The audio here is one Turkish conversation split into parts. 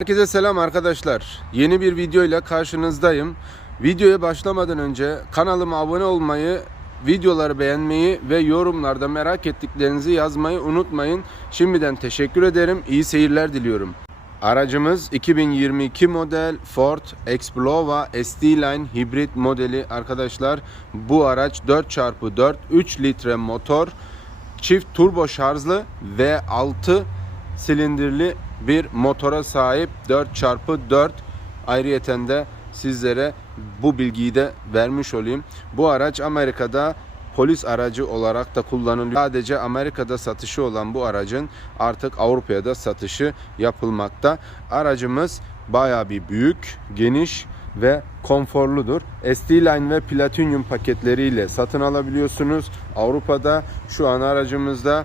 Herkese selam arkadaşlar. Yeni bir video ile karşınızdayım. Videoya başlamadan önce kanalıma abone olmayı, videoları beğenmeyi ve yorumlarda merak ettiklerinizi yazmayı unutmayın. Şimdiden teşekkür ederim. İyi seyirler diliyorum. Aracımız 2022 model Ford Explova ST-Line hibrit modeli arkadaşlar. Bu araç 4x4 3 litre motor, çift turbo şarjlı ve 6 silindirli bir motora sahip 4x4 ayrıyeten de sizlere bu bilgiyi de vermiş olayım. Bu araç Amerika'da polis aracı olarak da kullanılıyor. Sadece Amerika'da satışı olan bu aracın artık Avrupa'ya da satışı yapılmakta. Aracımız bayağı bir büyük, geniş ve konforludur. ST-Line ve Platinum paketleriyle satın alabiliyorsunuz. Avrupa'da şu an aracımızda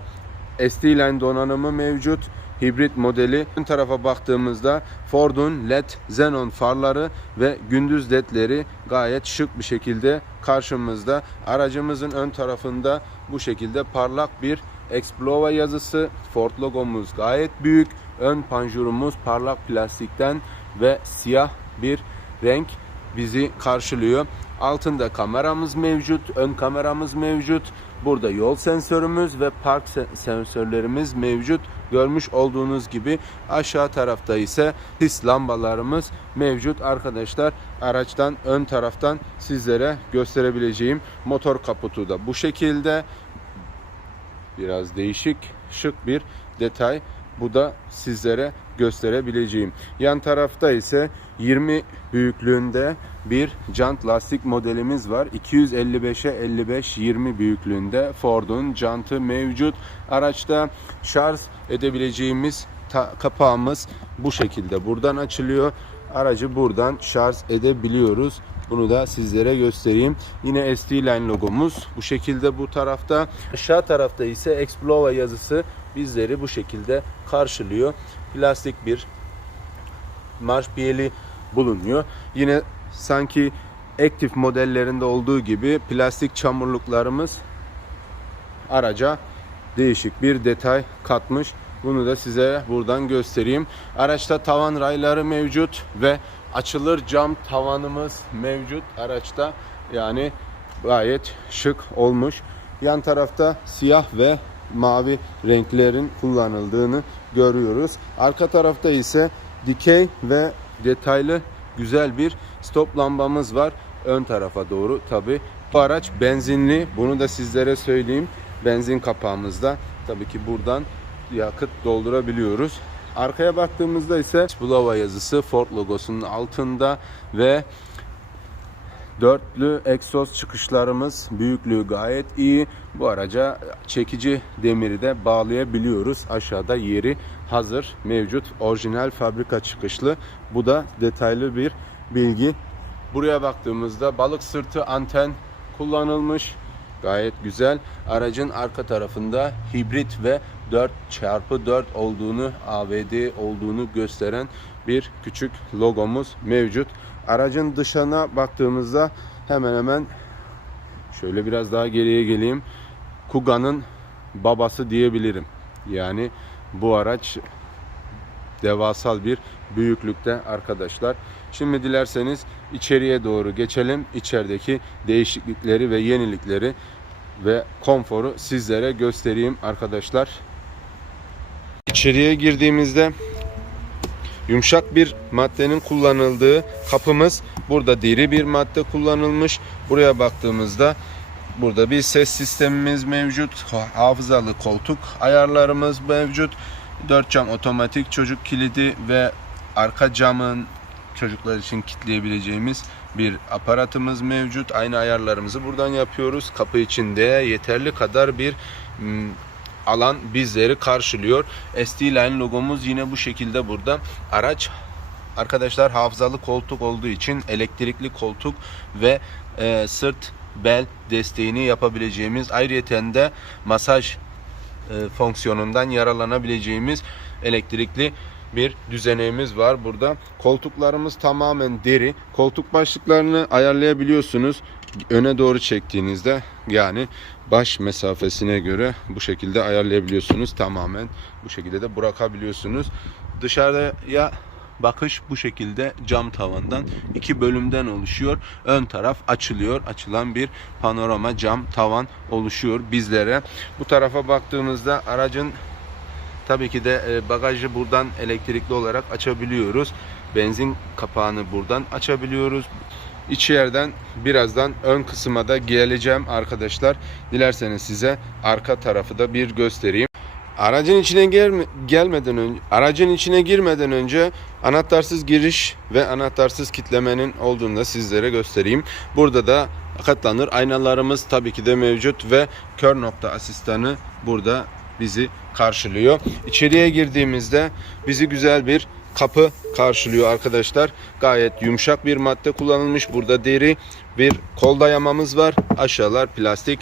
ST-Line donanımı mevcut. Hibrit modeli. Ön tarafa baktığımızda Ford'un LED Xenon farları ve gündüz ledleri gayet şık bir şekilde karşımızda. Aracımızın ön tarafında bu şekilde parlak bir Explova yazısı. Ford logomuz gayet büyük. Ön panjurumuz parlak plastikten ve siyah bir renk bizi karşılıyor. Altında kameramız mevcut, ön kameramız mevcut. Burada yol sensörümüz ve park se- sensörlerimiz mevcut. Görmüş olduğunuz gibi aşağı tarafta ise sis lambalarımız mevcut arkadaşlar. Araçtan ön taraftan sizlere gösterebileceğim motor kaputu da bu şekilde. Biraz değişik, şık bir detay. Bu da sizlere gösterebileceğim. Yan tarafta ise 20 büyüklüğünde bir jant lastik modelimiz var. 255'e 55 20 büyüklüğünde Ford'un jantı mevcut. Araçta şarj edebileceğimiz kapağımız bu şekilde buradan açılıyor. Aracı buradan şarj edebiliyoruz. Bunu da sizlere göstereyim. Yine ST Line logomuz bu şekilde bu tarafta. Aşağı tarafta ise Explova yazısı bizleri bu şekilde karşılıyor. Plastik bir marş piyeli bulunuyor. Yine sanki Active modellerinde olduğu gibi plastik çamurluklarımız araca değişik bir detay katmış. Bunu da size buradan göstereyim. Araçta tavan rayları mevcut ve açılır cam tavanımız mevcut araçta. Yani gayet şık olmuş. Yan tarafta siyah ve mavi renklerin kullanıldığını görüyoruz. Arka tarafta ise dikey ve detaylı güzel bir stop lambamız var. Ön tarafa doğru tabi. Bu araç benzinli. Bunu da sizlere söyleyeyim. Benzin kapağımızda. Tabii ki buradan yakıt doldurabiliyoruz. Arkaya baktığımızda ise Bulava yazısı Ford logosunun altında ve Dörtlü egzoz çıkışlarımız büyüklüğü gayet iyi. Bu araca çekici demiri de bağlayabiliyoruz. Aşağıda yeri hazır mevcut. Orijinal fabrika çıkışlı. Bu da detaylı bir bilgi. Buraya baktığımızda balık sırtı anten kullanılmış. Gayet güzel. Aracın arka tarafında hibrit ve 4x4 olduğunu, AVD olduğunu gösteren bir küçük logomuz mevcut. Aracın dışına baktığımızda hemen hemen şöyle biraz daha geriye geleyim. Kuga'nın babası diyebilirim. Yani bu araç devasal bir büyüklükte arkadaşlar. Şimdi dilerseniz içeriye doğru geçelim. İçerideki değişiklikleri ve yenilikleri ve konforu sizlere göstereyim arkadaşlar. İçeriye girdiğimizde yumuşak bir maddenin kullanıldığı kapımız burada deri bir madde kullanılmış. Buraya baktığımızda burada bir ses sistemimiz mevcut. Hafızalı koltuk ayarlarımız mevcut. 4 cam otomatik çocuk kilidi ve arka camın çocuklar için kilitleyebileceğimiz bir aparatımız mevcut. Aynı ayarlarımızı buradan yapıyoruz. Kapı içinde yeterli kadar bir mm, alan bizleri karşılıyor. ST Line logomuz yine bu şekilde burada. Araç arkadaşlar hafızalı koltuk olduğu için elektrikli koltuk ve e, sırt bel desteğini yapabileceğimiz ayrıyeten de masaj e, fonksiyonundan yararlanabileceğimiz elektrikli bir düzeneğimiz var burada. Koltuklarımız tamamen deri. Koltuk başlıklarını ayarlayabiliyorsunuz. Öne doğru çektiğinizde yani baş mesafesine göre bu şekilde ayarlayabiliyorsunuz. Tamamen bu şekilde de bırakabiliyorsunuz. Dışarıya bakış bu şekilde cam tavandan iki bölümden oluşuyor. Ön taraf açılıyor. Açılan bir panorama cam tavan oluşuyor bizlere. Bu tarafa baktığımızda aracın tabii ki de e, bagajı buradan elektrikli olarak açabiliyoruz. Benzin kapağını buradan açabiliyoruz. İçeriden birazdan ön kısma da geleceğim arkadaşlar. Dilerseniz size arka tarafı da bir göstereyim. Aracın içine gelme- gelmeden önce aracın içine girmeden önce anahtarsız giriş ve anahtarsız kitlemenin olduğunu da sizlere göstereyim. Burada da katlanır aynalarımız tabii ki de mevcut ve kör nokta asistanı burada bizi karşılıyor. İçeriye girdiğimizde bizi güzel bir kapı karşılıyor arkadaşlar. Gayet yumuşak bir madde kullanılmış. Burada deri bir kol dayamamız var. Aşağılar plastik.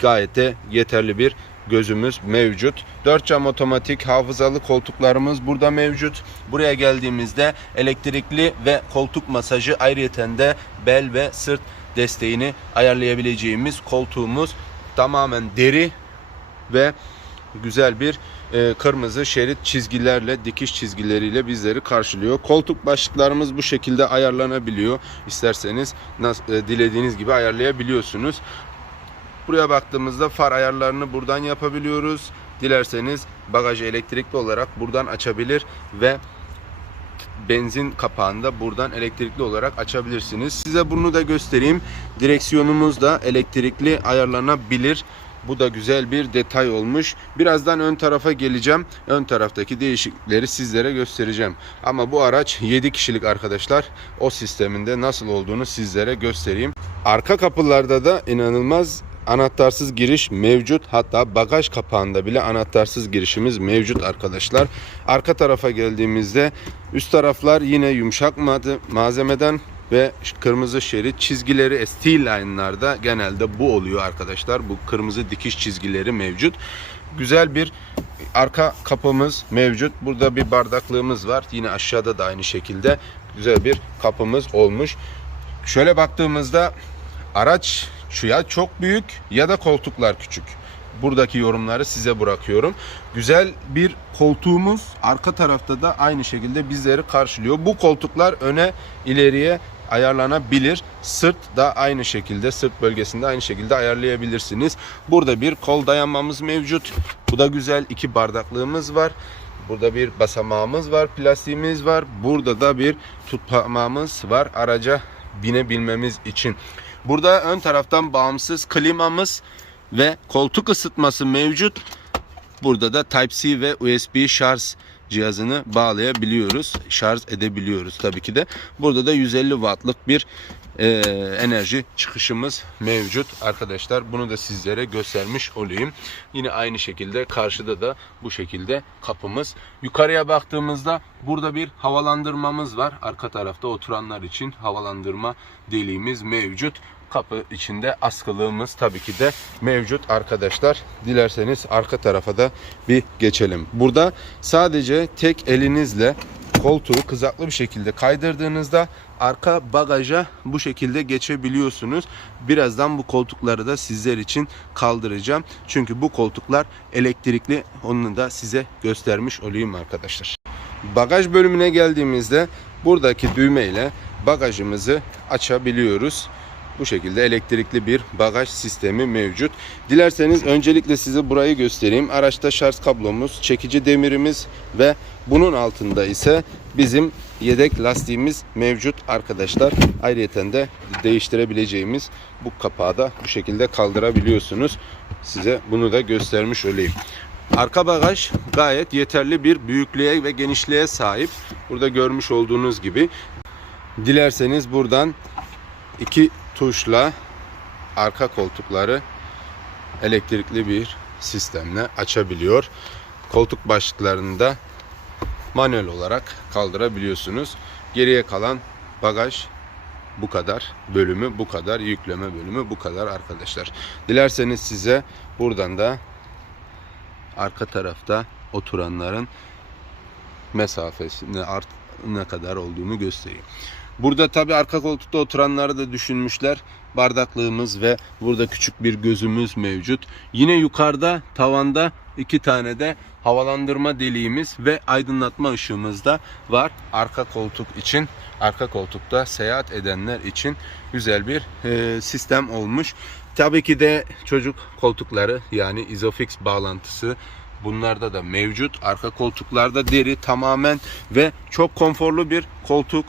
Gayet de yeterli bir gözümüz mevcut. 4 cam otomatik hafızalı koltuklarımız burada mevcut. Buraya geldiğimizde elektrikli ve koltuk masajı ayrıyeten de bel ve sırt desteğini ayarlayabileceğimiz koltuğumuz tamamen deri ve güzel bir e, kırmızı şerit çizgilerle dikiş çizgileriyle bizleri karşılıyor. Koltuk başlıklarımız bu şekilde ayarlanabiliyor. İsterseniz nas- e, dilediğiniz gibi ayarlayabiliyorsunuz. Buraya baktığımızda far ayarlarını buradan yapabiliyoruz. Dilerseniz bagajı elektrikli olarak buradan açabilir ve benzin kapağını da buradan elektrikli olarak açabilirsiniz. Size bunu da göstereyim. Direksiyonumuz da elektrikli ayarlanabilir. Bu da güzel bir detay olmuş. Birazdan ön tarafa geleceğim. Ön taraftaki değişiklikleri sizlere göstereceğim. Ama bu araç 7 kişilik arkadaşlar. O sisteminde nasıl olduğunu sizlere göstereyim. Arka kapılarda da inanılmaz anahtarsız giriş mevcut. Hatta bagaj kapağında bile anahtarsız girişimiz mevcut arkadaşlar. Arka tarafa geldiğimizde üst taraflar yine yumuşak malzemeden ve kırmızı şerit çizgileri steel line'larda genelde bu oluyor arkadaşlar. Bu kırmızı dikiş çizgileri mevcut. Güzel bir arka kapımız mevcut. Burada bir bardaklığımız var. Yine aşağıda da aynı şekilde güzel bir kapımız olmuş. Şöyle baktığımızda araç şu ya çok büyük ya da koltuklar küçük. Buradaki yorumları size bırakıyorum. Güzel bir koltuğumuz arka tarafta da aynı şekilde bizleri karşılıyor. Bu koltuklar öne ileriye ayarlanabilir. Sırt da aynı şekilde sırt bölgesinde aynı şekilde ayarlayabilirsiniz. Burada bir kol dayanmamız mevcut. Bu da güzel. iki bardaklığımız var. Burada bir basamağımız var, plastiğimiz var. Burada da bir tutmamız var araca binebilmemiz için. Burada ön taraftan bağımsız klimamız ve koltuk ısıtması mevcut. Burada da Type-C ve USB şarj cihazını bağlayabiliyoruz. Şarj edebiliyoruz tabii ki de. Burada da 150 wattlık bir e, enerji çıkışımız mevcut arkadaşlar. Bunu da sizlere göstermiş olayım. Yine aynı şekilde karşıda da bu şekilde kapımız. Yukarıya baktığımızda burada bir havalandırmamız var. Arka tarafta oturanlar için havalandırma deliğimiz mevcut. Kapı içinde askılığımız tabii ki de mevcut arkadaşlar. Dilerseniz arka tarafa da bir geçelim. Burada sadece tek elinizle koltuğu kızaklı bir şekilde kaydırdığınızda arka bagaja bu şekilde geçebiliyorsunuz. Birazdan bu koltukları da sizler için kaldıracağım. Çünkü bu koltuklar elektrikli. Onu da size göstermiş olayım arkadaşlar. Bagaj bölümüne geldiğimizde buradaki düğmeyle bagajımızı açabiliyoruz. Bu şekilde elektrikli bir bagaj sistemi mevcut. Dilerseniz öncelikle size burayı göstereyim. Araçta şarj kablomuz, çekici demirimiz ve bunun altında ise bizim yedek lastiğimiz mevcut arkadaşlar. Ayrıca de değiştirebileceğimiz bu kapağı da bu şekilde kaldırabiliyorsunuz. Size bunu da göstermiş olayım. Arka bagaj gayet yeterli bir büyüklüğe ve genişliğe sahip. Burada görmüş olduğunuz gibi. Dilerseniz buradan iki tuşla arka koltukları elektrikli bir sistemle açabiliyor. Koltuk başlıklarını da manuel olarak kaldırabiliyorsunuz. Geriye kalan bagaj bu kadar bölümü bu kadar yükleme bölümü bu kadar arkadaşlar. Dilerseniz size buradan da arka tarafta oturanların mesafesini art, ne kadar olduğunu göstereyim. Burada tabi arka koltukta oturanları da düşünmüşler. Bardaklığımız ve burada küçük bir gözümüz mevcut. Yine yukarıda tavanda iki tane de havalandırma deliğimiz ve aydınlatma ışığımız da var. Arka koltuk için, arka koltukta seyahat edenler için güzel bir e, sistem olmuş. Tabii ki de çocuk koltukları yani Isofix bağlantısı bunlarda da mevcut. Arka koltuklarda deri tamamen ve çok konforlu bir koltuk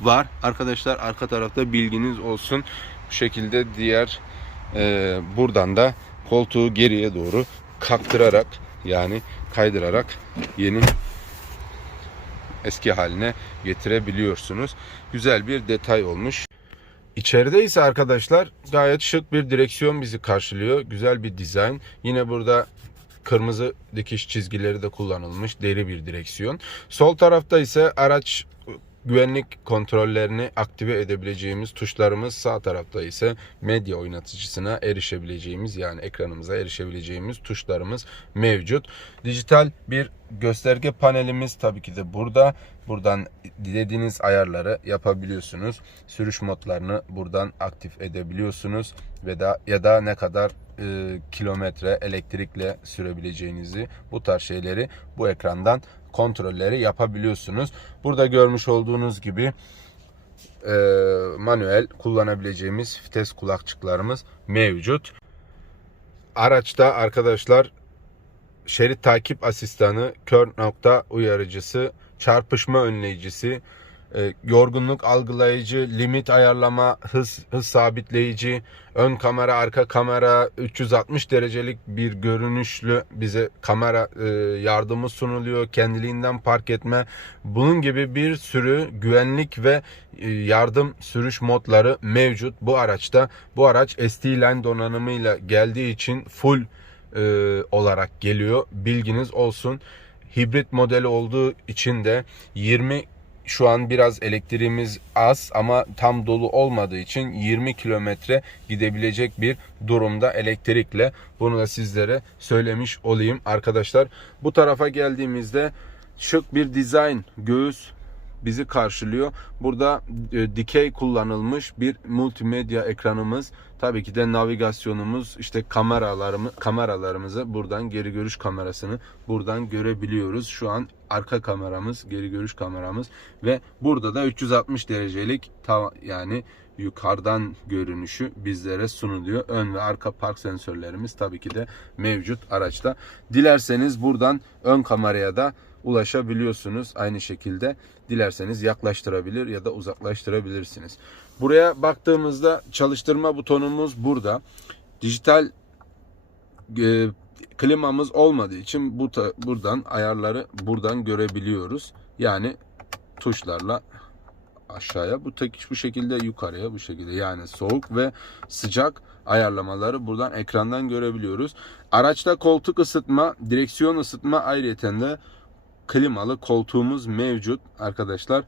var. Arkadaşlar arka tarafta bilginiz olsun. Bu şekilde diğer e, buradan da koltuğu geriye doğru kaktırarak yani kaydırarak yeni eski haline getirebiliyorsunuz. Güzel bir detay olmuş. İçeride ise arkadaşlar gayet şık bir direksiyon bizi karşılıyor. Güzel bir dizayn. Yine burada kırmızı dikiş çizgileri de kullanılmış deri bir direksiyon. Sol tarafta ise araç güvenlik kontrollerini aktive edebileceğimiz tuşlarımız sağ tarafta ise medya oynatıcısına erişebileceğimiz yani ekranımıza erişebileceğimiz tuşlarımız mevcut. Dijital bir gösterge panelimiz tabii ki de burada. Buradan dilediğiniz ayarları yapabiliyorsunuz. Sürüş modlarını buradan aktif edebiliyorsunuz ve da ya da ne kadar e, kilometre elektrikle sürebileceğinizi bu tarz şeyleri bu ekrandan kontrolleri yapabiliyorsunuz. Burada görmüş olduğunuz gibi e, manuel kullanabileceğimiz vites kulakçıklarımız mevcut. Araçta arkadaşlar şerit takip asistanı, kör nokta uyarıcısı, çarpışma önleyicisi, e, yorgunluk algılayıcı, limit ayarlama, hız hız sabitleyici, ön kamera, arka kamera, 360 derecelik bir görünüşlü bize kamera e, yardımı sunuluyor. Kendiliğinden park etme. Bunun gibi bir sürü güvenlik ve e, yardım sürüş modları mevcut bu araçta. Bu araç ST-Line donanımıyla geldiği için full e, olarak geliyor. Bilginiz olsun. Hibrit modeli olduğu için de 20 şu an biraz elektriğimiz az ama tam dolu olmadığı için 20 kilometre gidebilecek bir durumda elektrikle. Bunu da sizlere söylemiş olayım arkadaşlar. Bu tarafa geldiğimizde şık bir dizayn göğüs bizi karşılıyor. Burada e, dikey kullanılmış bir multimedya ekranımız. Tabii ki de navigasyonumuz, işte kameralarımı, kameralarımızı buradan geri görüş kamerasını buradan görebiliyoruz. Şu an arka kameramız, geri görüş kameramız ve burada da 360 derecelik yani yukarıdan görünüşü bizlere sunuluyor. Ön ve arka park sensörlerimiz tabii ki de mevcut araçta. Dilerseniz buradan ön kameraya da ulaşabiliyorsunuz. Aynı şekilde dilerseniz yaklaştırabilir ya da uzaklaştırabilirsiniz. Buraya baktığımızda çalıştırma butonumuz burada. Dijital e, klimamız olmadığı için bu buradan ayarları buradan görebiliyoruz. Yani tuşlarla aşağıya bu tek bu şekilde yukarıya bu şekilde yani soğuk ve sıcak ayarlamaları buradan ekrandan görebiliyoruz. Araçta koltuk ısıtma, direksiyon ısıtma ayrıyeten de klimalı koltuğumuz mevcut arkadaşlar.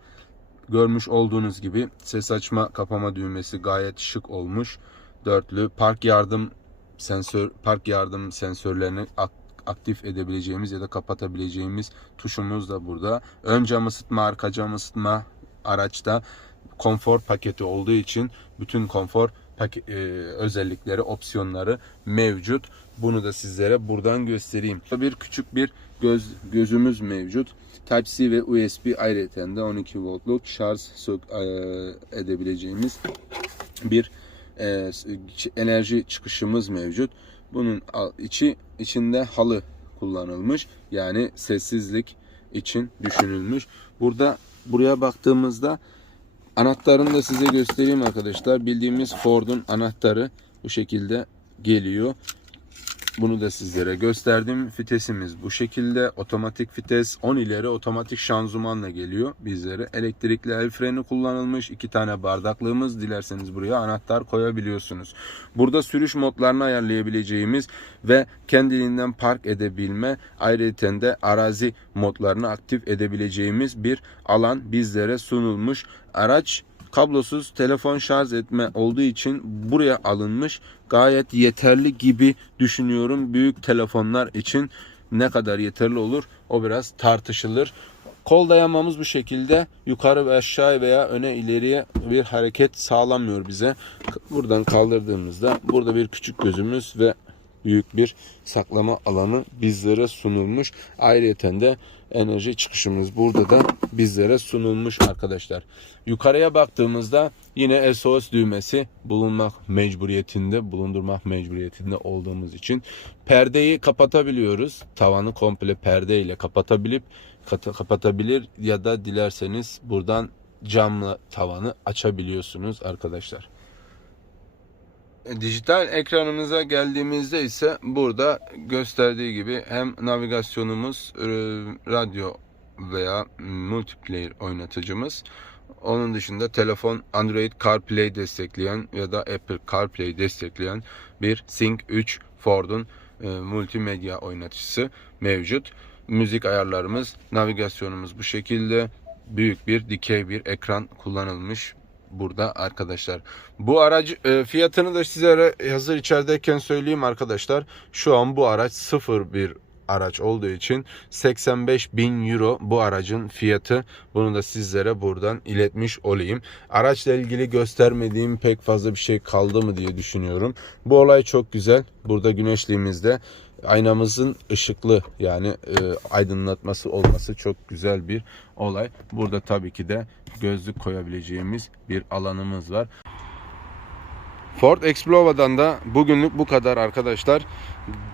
Görmüş olduğunuz gibi ses açma kapama düğmesi gayet şık olmuş. Dörtlü park yardım sensör park yardım sensörlerini aktif edebileceğimiz ya da kapatabileceğimiz tuşumuz da burada. Ön cam ısıtma, arka cam ısıtma araçta konfor paketi olduğu için bütün konfor e, özellikleri, opsiyonları mevcut. Bunu da sizlere buradan göstereyim. Bir küçük bir göz gözümüz mevcut. Type-C ve USB ayrıca de 12 voltluk şarj sök, e, edebileceğimiz bir e, enerji çıkışımız mevcut. Bunun içi içinde halı kullanılmış. Yani sessizlik için düşünülmüş. Burada buraya baktığımızda anahtarını da size göstereyim arkadaşlar. Bildiğimiz Ford'un anahtarı bu şekilde geliyor. Bunu da sizlere gösterdim. Vitesimiz bu şekilde. Otomatik vites 10 ileri otomatik şanzımanla geliyor bizlere. Elektrikli el freni kullanılmış. iki tane bardaklığımız. Dilerseniz buraya anahtar koyabiliyorsunuz. Burada sürüş modlarını ayarlayabileceğimiz ve kendiliğinden park edebilme ayrıca de arazi modlarını aktif edebileceğimiz bir alan bizlere sunulmuş. Araç kablosuz telefon şarj etme olduğu için buraya alınmış. Gayet yeterli gibi düşünüyorum. Büyük telefonlar için ne kadar yeterli olur o biraz tartışılır. Kol dayamamız bu şekilde yukarı ve aşağı veya öne ileriye bir hareket sağlamıyor bize. Buradan kaldırdığımızda burada bir küçük gözümüz ve büyük bir saklama alanı bizlere sunulmuş. Ayrıyeten de enerji çıkışımız burada da bizlere sunulmuş arkadaşlar. Yukarıya baktığımızda yine SOS düğmesi bulunmak mecburiyetinde, bulundurmak mecburiyetinde olduğumuz için perdeyi kapatabiliyoruz. Tavanı komple perde ile kapatabilip kapatabilir ya da dilerseniz buradan camla tavanı açabiliyorsunuz arkadaşlar. Dijital ekranımıza geldiğimizde ise burada gösterdiği gibi hem navigasyonumuz, e, radyo veya multiplayer oynatıcımız. Onun dışında telefon Android CarPlay destekleyen ya da Apple CarPlay destekleyen bir Sync 3 Ford'un e, multimedya oynatıcısı mevcut. Müzik ayarlarımız, navigasyonumuz bu şekilde. Büyük bir dikey bir ekran kullanılmış burada arkadaşlar. Bu aracı e, fiyatını da sizlere hazır içerideyken söyleyeyim arkadaşlar. Şu an bu araç sıfır bir araç olduğu için 85 bin euro bu aracın fiyatı. Bunu da sizlere buradan iletmiş olayım. Araçla ilgili göstermediğim pek fazla bir şey kaldı mı diye düşünüyorum. Bu olay çok güzel. Burada güneşliğimizde aynamızın ışıklı yani e, aydınlatması olması çok güzel bir olay. Burada tabii ki de gözlük koyabileceğimiz bir alanımız var. Ford Explora'dan da bugünlük bu kadar arkadaşlar.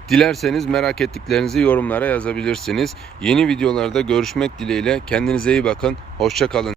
Dilerseniz merak ettiklerinizi yorumlara yazabilirsiniz. Yeni videolarda görüşmek dileğiyle. Kendinize iyi bakın. Hoşça kalın.